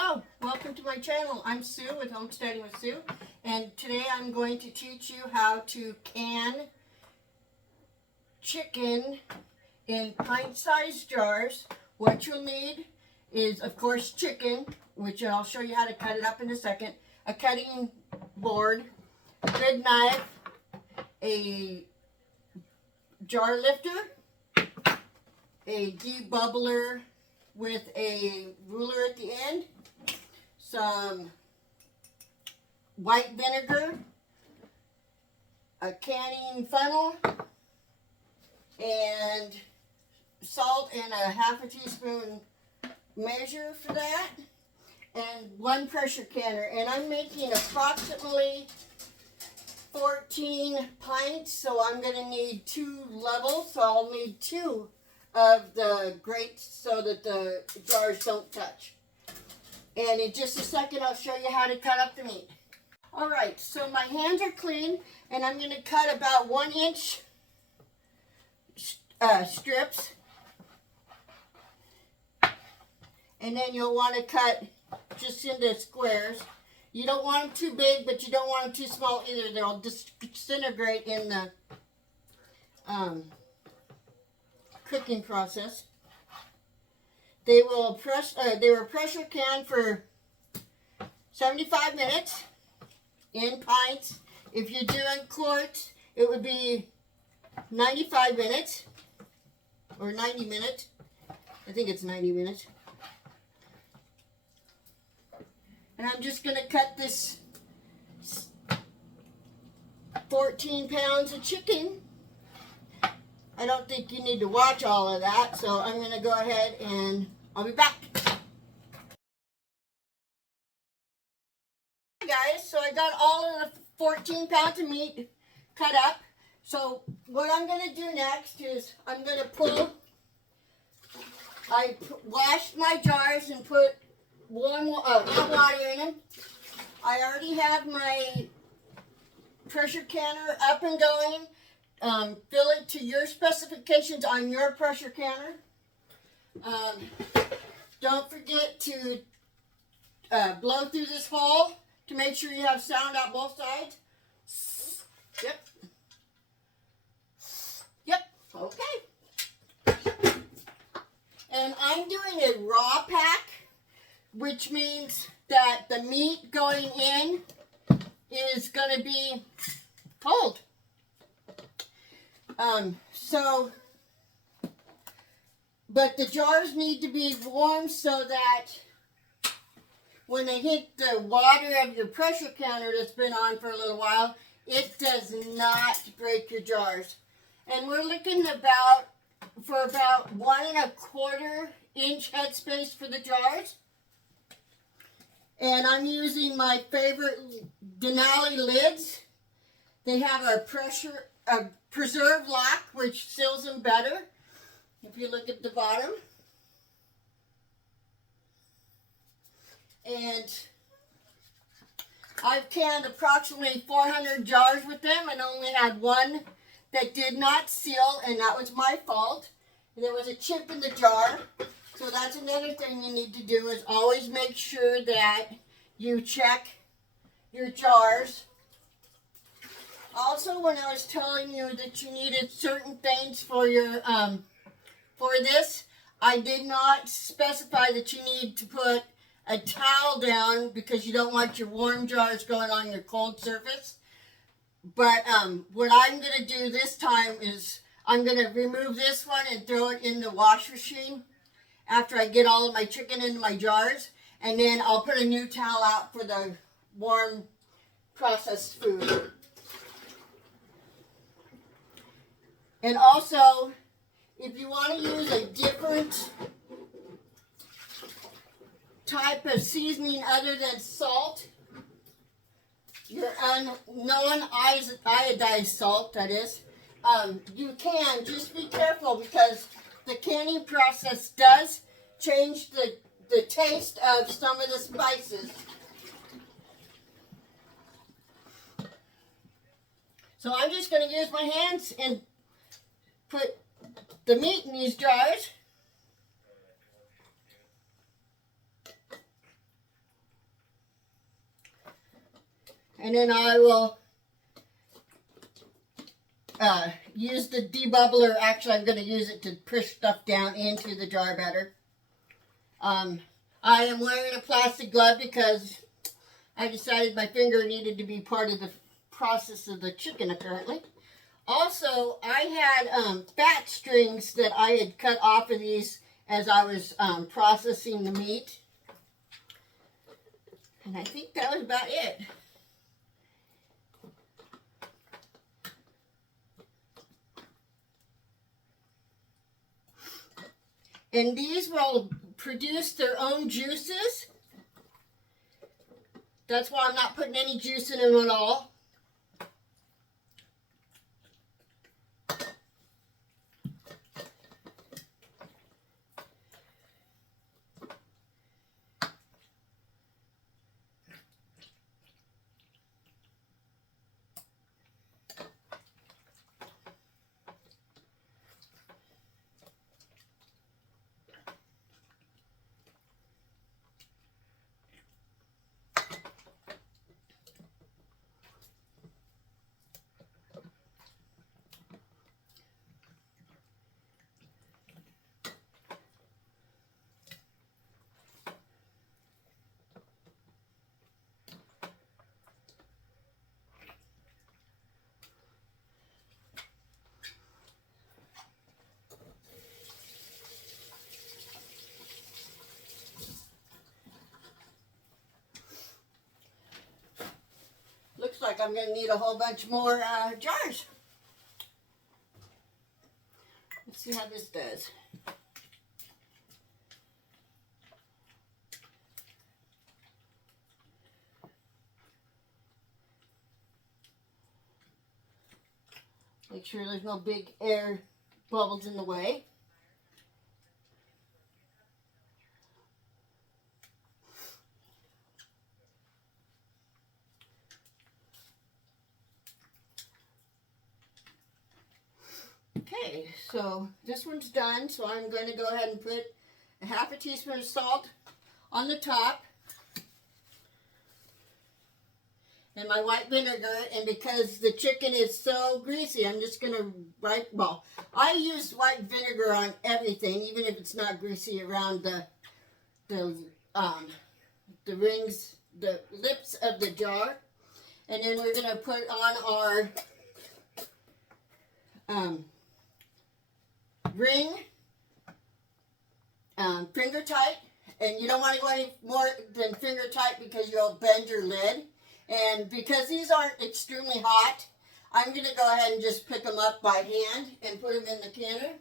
Hello, welcome to my channel. I'm Sue with Homesteading with Sue, and today I'm going to teach you how to can chicken in pint-sized jars. What you'll need is, of course, chicken, which I'll show you how to cut it up in a second, a cutting board, a good knife, a jar lifter, a debubbler with a ruler at the end, some white vinegar, a canning funnel, and salt and a half a teaspoon measure for that, and one pressure canner. And I'm making approximately 14 pints, so I'm going to need 2 levels, so I'll need 2 of the grates so that the jars don't touch. And in just a second I'll show you how to cut up the meat. Alright, so my hands are clean and I'm going to cut about 1-inch strips. And then you'll want to cut just into squares. You don't want them too big, but you don't want them too small either. They'll disintegrate in the cooking process. They were pressure canned for 75 minutes in pints. If you're doing quarts, it would be 95 minutes or 90 minutes. I think it's 90 minutes. And I'm just going to cut this 14 pounds of chicken. I don't think you need to watch all of that, so I'm going to go ahead and I'll be back. Hi guys, so I got all of the 14 pounds of meat cut up. So what I'm going to do next is I'm going to pull, I washed my jars and put hot water in them. I already have my pressure canner up and going. Fill it to your specifications on your pressure canner. Don't forget to blow through this hole to make sure you have sound out both sides. Yep. Okay. And I'm doing a raw pack, which means that the meat going in is going to be cold. But the jars need to be warm so that when they hit the water of your pressure counter that's been on for a little while, it does not break your jars. And we're looking for about 1¼ inch headspace for the jars. And I'm using my favorite Denali lids. They have a preserve lock, which seals them better. If you look at the bottom. And I've canned approximately 400 jars with them and only had one that did not seal, and that was my fault. There was a chip in the jar. So that's another thing you need to do, is always make sure that you check your jars. Also, when I was telling you that you needed certain things for your for this, I did not specify that you need to put a towel down because you don't want your warm jars going on your cold surface. But what I'm going to do this time is I'm going to remove this one and throw it in the wash machine after I get all of my chicken into my jars, and then I'll put a new towel out for the warm processed food. And also, if you want to use a different type of seasoning other than salt, your non-iodized salt, that is, you can. Just be careful because the canning process does change the taste of some of the spices. So I'm just going to use my hands and put the meat in these jars. And then I will use the debubbler. Actually, I'm going to use it to push stuff down into the jar better. I am wearing a plastic glove because I decided my finger needed to be part of the process of the chicken, apparently. Also, I had fat strings that I had cut off of these as I was processing the meat. And I think that was about it. And these will produce their own juices. That's why I'm not putting any juice in them at all. Looks like I'm going to need a whole bunch more jars. Let's see how this does. Make sure there's no big air bubbles in the way. Okay, so this one's done, so I'm going to go ahead and put a half a teaspoon of salt on the top and my white vinegar, and because the chicken is so greasy, I'm just going to I use white vinegar on everything, even if it's not greasy, around the rings, the lips of the jar. And then we're going to put on our ring, finger tight, and you don't want to go any more than finger tight because you'll bend your lid. And because these aren't extremely hot, I'm going to go ahead and just pick them up by hand and put them in the canner.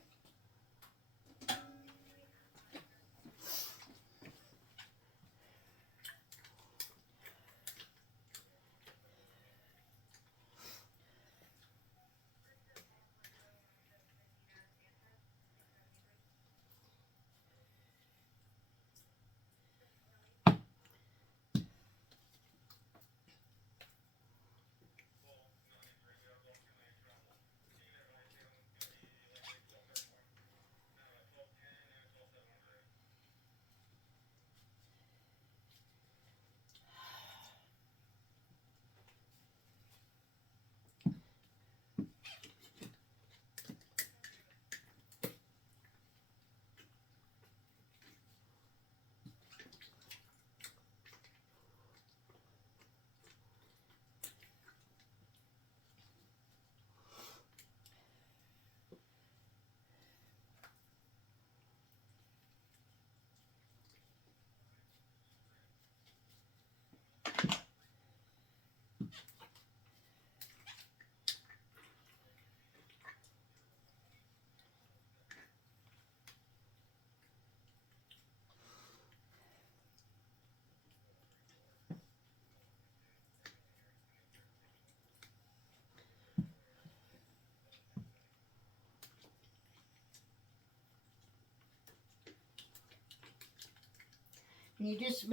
And you just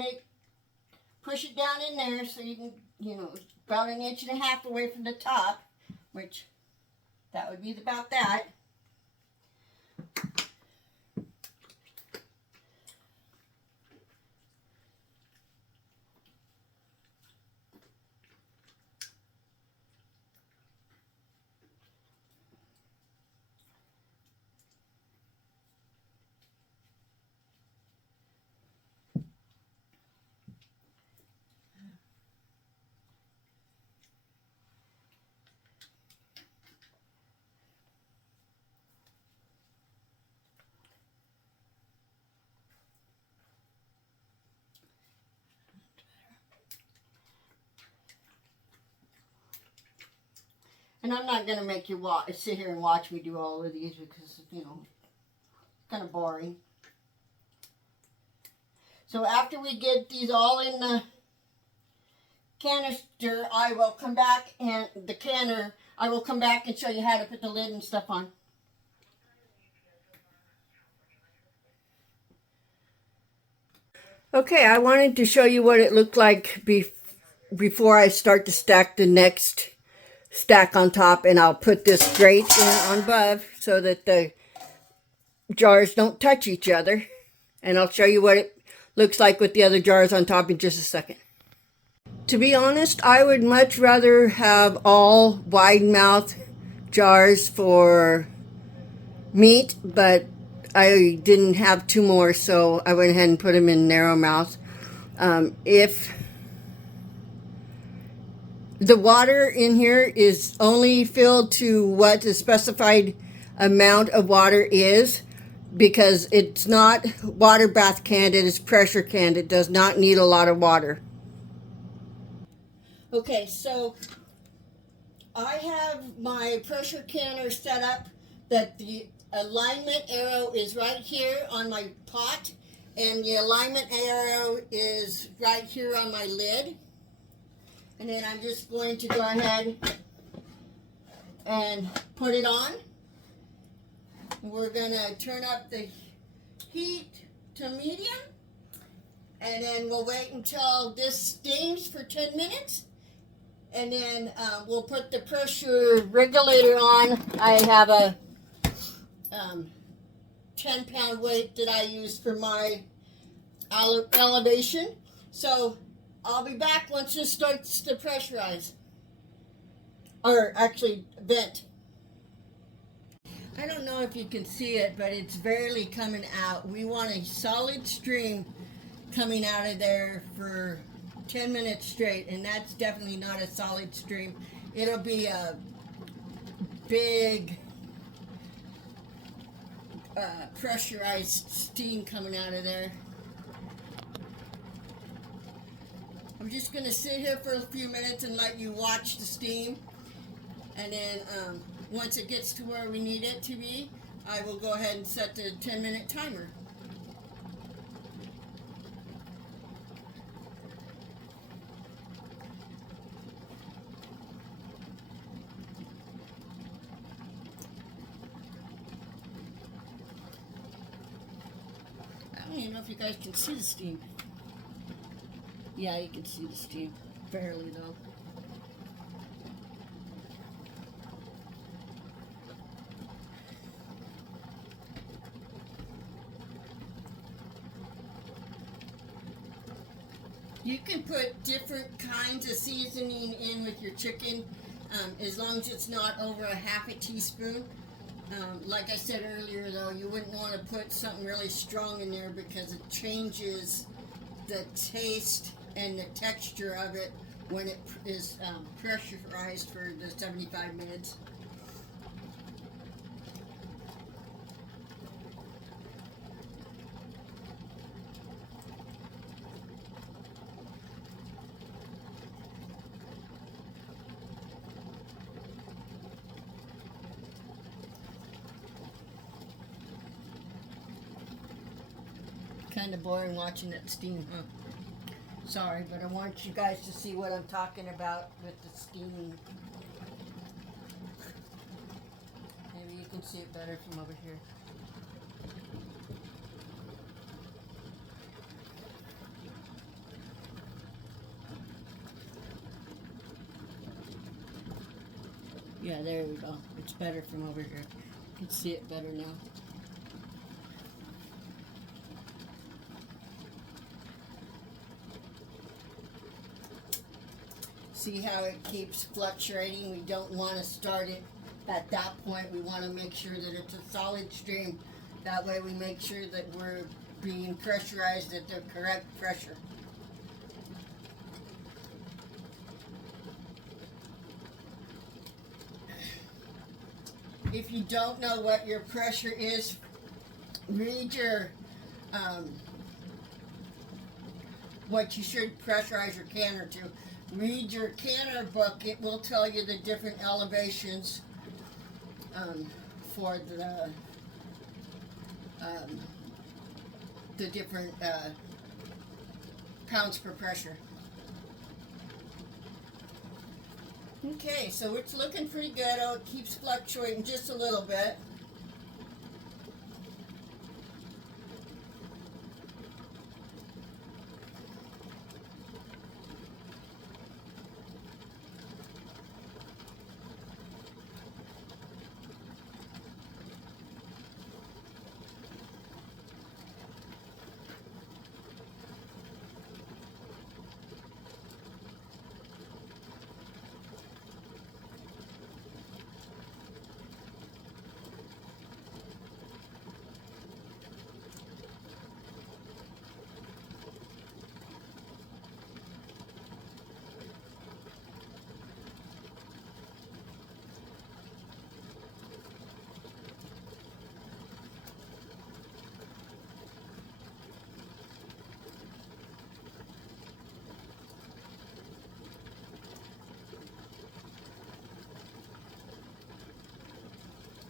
push it down in there so you can, about 1.5 inches away from the top, which that would be about that. And I'm not going to make you sit here and watch me do all of these because, you know, it's kind of boring. So after we get these all in the canister, I will come back and I will come back and show you how to put the lid and stuff on. Okay, I wanted to show you what it looked like before I start to stack the next stack on top, and I'll put this straight in on above so that the jars don't touch each other. And I'll show you what it looks like with the other jars on top in just a second. To be honest, I would much rather have all wide mouth jars for meat, but I didn't have two more, so I went ahead and put them in narrow mouth. If the water in here is only filled to what the specified amount of water is, because it's not water bath canned, it is pressure canned. It does not need a lot of water. Okay, so I have my pressure canner set up that the alignment arrow is right here on my pot, and the alignment arrow is right here on my lid. And then I'm just going to go ahead and put it on. We're going to turn up the heat to medium, and then we'll wait until this steams for 10 minutes. And then we'll put the pressure regulator on. I have a 10-pound weight that I use for my elevation. So I'll be back once this starts to pressurize. Or actually vent. I don't know if you can see it, but it's barely coming out. We want a solid stream coming out of there for 10 minutes straight, and that's definitely not a solid stream. It'll be a big pressurized steam coming out of there. I'm just going to sit here for a few minutes and let you watch the steam, and then once it gets to where we need it to be, I will go ahead and set the 10-minute timer. I don't even know if you guys can see the steam. Yeah, you can see the steam. Barely, though. You can put different kinds of seasoning in with your chicken, as long as it's not over a half a teaspoon. Like I said earlier, though, you wouldn't want to put something really strong in there because it changes the taste and the texture of it when it is pressurized for the 75 minutes. Kind of boring watching it steam, huh? Sorry, but I want you guys to see what I'm talking about with the steaming. Maybe you can see it better from over here. Yeah, there we go. It's better from over here. You can see it better now. See how it keeps fluctuating? We don't want to start it at that point. We want to make sure that it's a solid stream. That way we make sure that we're being pressurized at the correct pressure. If you don't know what your pressure is, read your what you should pressurize your canner to. read your canner book, it will tell you the different elevations for the different pounds per pressure. Okay, so it's looking pretty good. Oh, it keeps fluctuating just a little bit.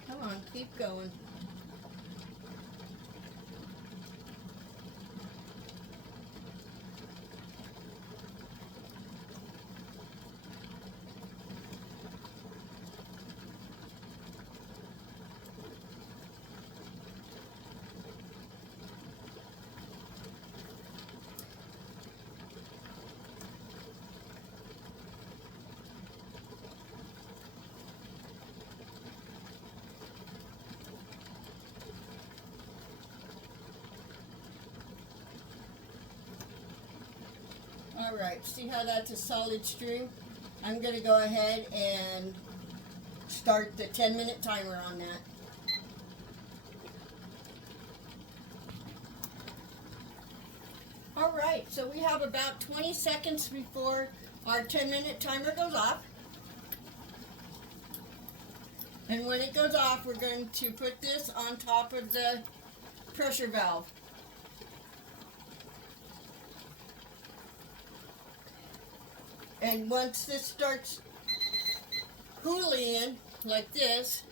Come on, keep going. Alright, see how that's a solid stream? I'm going to go ahead and start the 10-minute timer on that. Alright, so we have about 20 seconds before our 10-minute timer goes off. And when it goes off, we're going to put this on top of the pressure valve. And once this starts hulaing like this,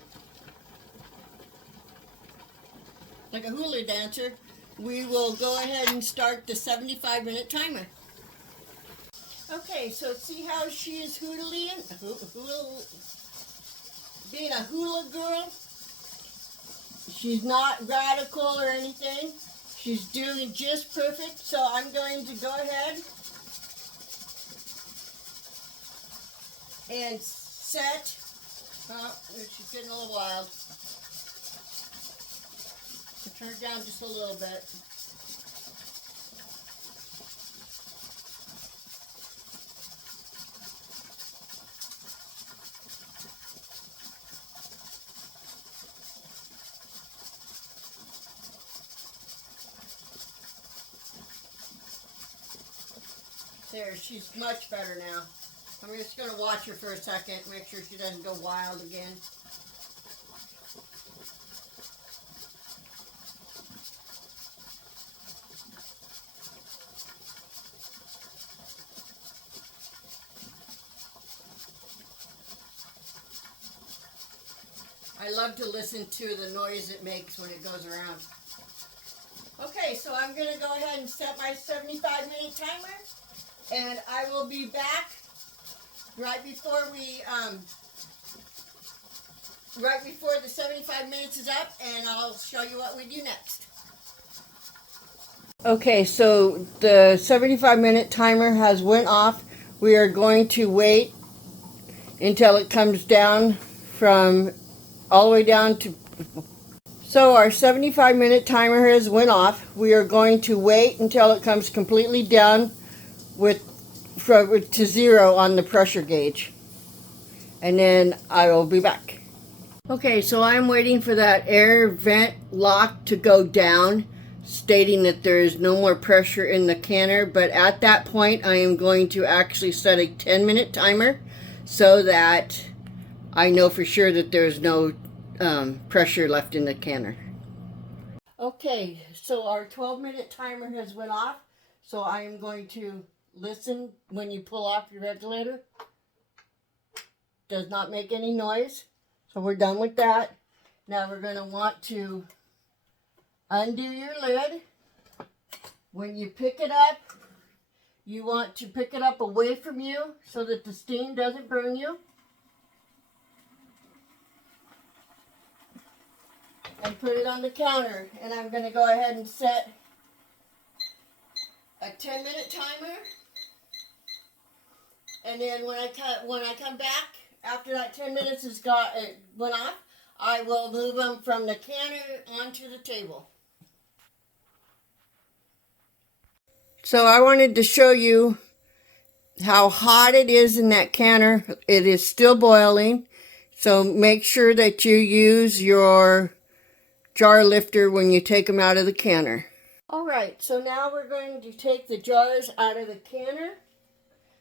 like a hula dancer, we will go ahead and start the 75-minute timer. Okay, so see how she is hulaing? Being a hula girl. She's not radical or anything. She's doing just perfect, so I'm going to go ahead and set. Oh, she's getting a little wild. I'll turn it down just a little bit. There, she's much better now. I'm just going to watch her for a second, make sure she doesn't go wild again. I love to listen to the noise it makes when it goes around. Okay, so I'm going to go ahead and set my 75-minute timer, and I will be back right before the 75 minutes is up, and I'll show you what we do next. Okay, so the 75-minute timer has went off. We are going to wait until it comes down from all the way down to... So our 75-minute timer has went off. We are going to wait until it comes completely down to 0 on the pressure gauge, and then I will be back. Okay, so I'm waiting for that air vent lock to go down, stating that there is no more pressure in the canner, but at that point I am going to actually set a 10-minute timer so that I know for sure that there's no pressure left in the canner. Okay, so our 12-minute timer has went off, so I am going to listen when you pull off your regulator. Does not make any noise. So we're done with that. Now we're going to want to undo your lid. When you pick it up, you want to pick it up away from you so that the steam doesn't burn you. And put it on the counter. And I'm going to go ahead and set a 10-minute timer. And then when I come back, after that 10 minutes went off, I will move them from the canner onto the table. So I wanted to show you how hot it is in that canner. It is still boiling. So make sure that you use your jar lifter when you take them out of the canner. Alright, so now we're going to take the jars out of the canner.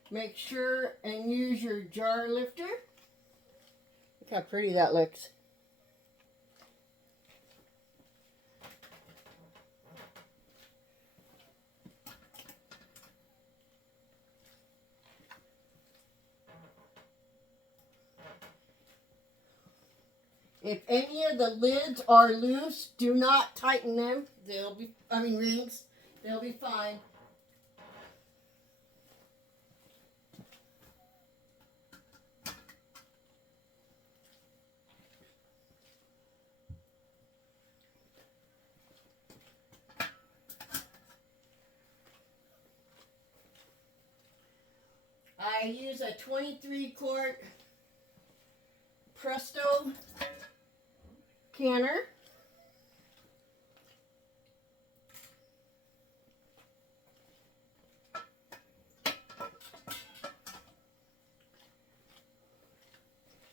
Make sure and use your jar lifter. Look how pretty that looks. If any of the lids are loose, do not tighten them. Rings. They'll be fine. I use a 23-quart Presto canner.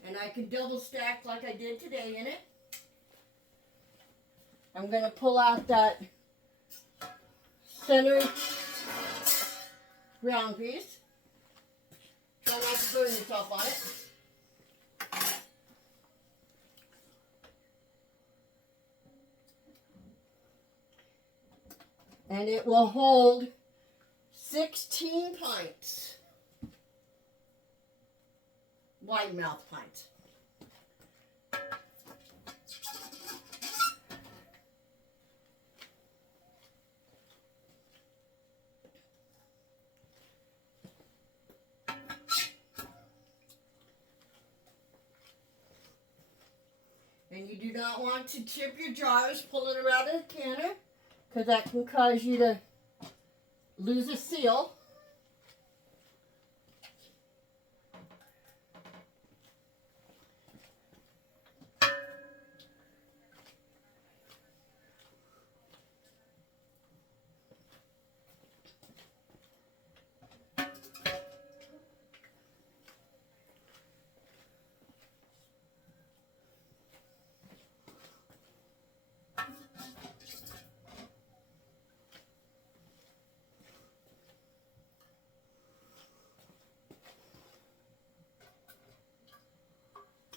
And I can double stack like I did today in it. I'm going to pull out that center round piece. Try not to burn yourself on it. And it will hold 16 pints. Wide mouth pints. And you do not want to tip your jars pulling them out of the canner, because that can cause you to lose a seal.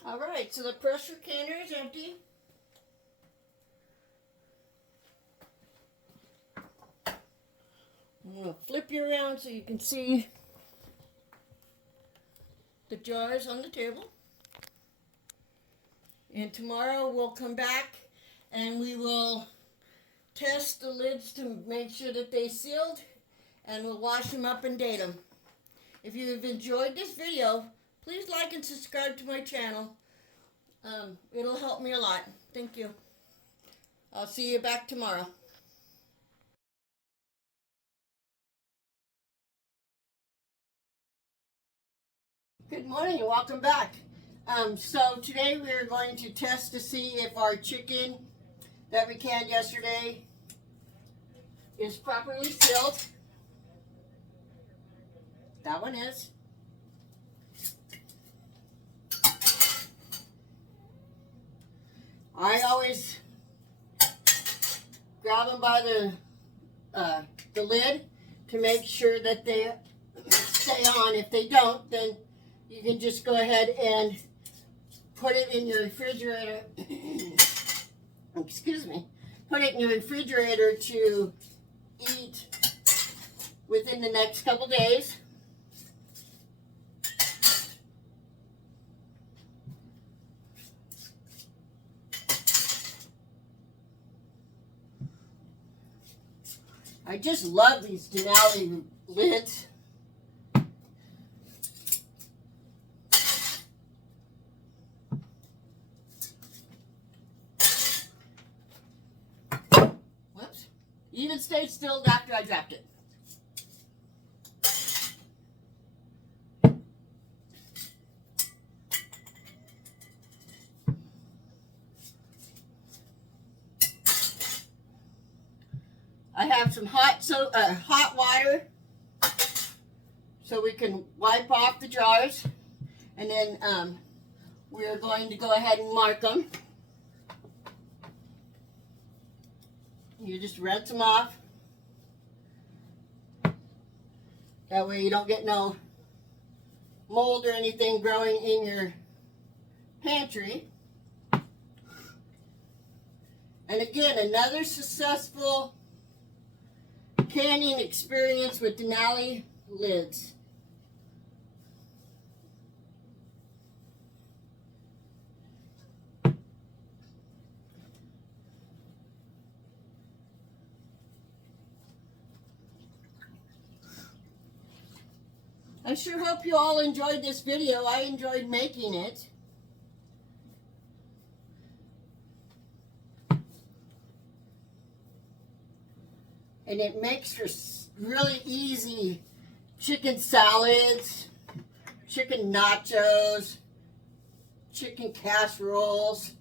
Alright, so the pressure canner is empty. I'm going to flip you around so you can see the jars on the table. And tomorrow we'll come back and we will test the lids to make sure that they sealed, and we'll wash them up and date them. If you've enjoyed this video, please like and subscribe to my channel. It'll help me a lot. Thank you. I'll see you back tomorrow. Good morning and welcome back. So today we're going to test to see if our chicken that we canned yesterday is properly sealed. That one is. I always grab them by the lid to make sure that they stay on. If they don't, then you can just go ahead and put it in your refrigerator. Excuse me. Put it in your refrigerator to eat within the next couple days. I just love these Denali lids. Whoops. Even stayed still after I dropped it. I have some hot water so we can wipe off the jars, and then we're going to go ahead and mark them. You just rinse them off. That way you don't get no mold or anything growing in your pantry. And again, another successful canning experience with Denali lids. I sure hope you all enjoyed this video. I enjoyed making it. And it makes for really easy chicken salads, chicken nachos, chicken casseroles.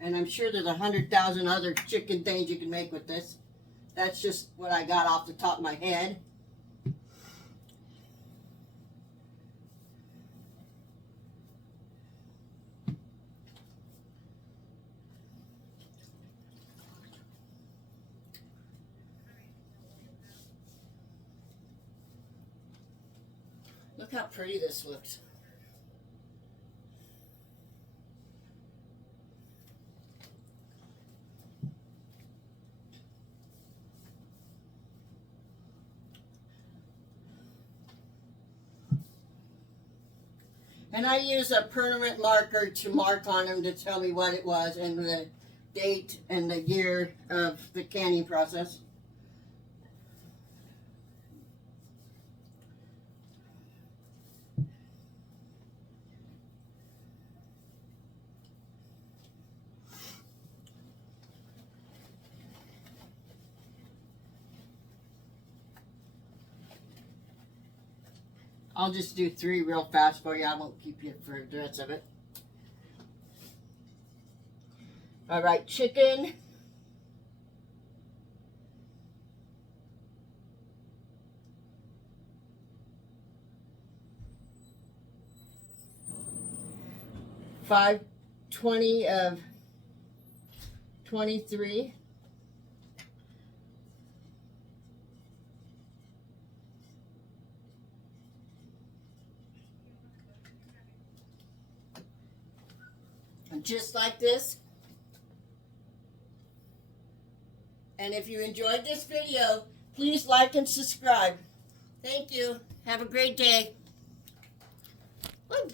And I'm sure there's 100,000 other chicken things you can make with this. That's just what I got off the top of my head. Look how pretty this looks. And I use a permanent marker to mark on them to tell me what it was and the date and the year of the canning process. I'll just do 3 real fast for you. I won't keep you for the rest of it. All right, chicken. $5.20 of 23. Just like this. And if you enjoyed this video, please like and subscribe. Thank you. Have a great day. Woo.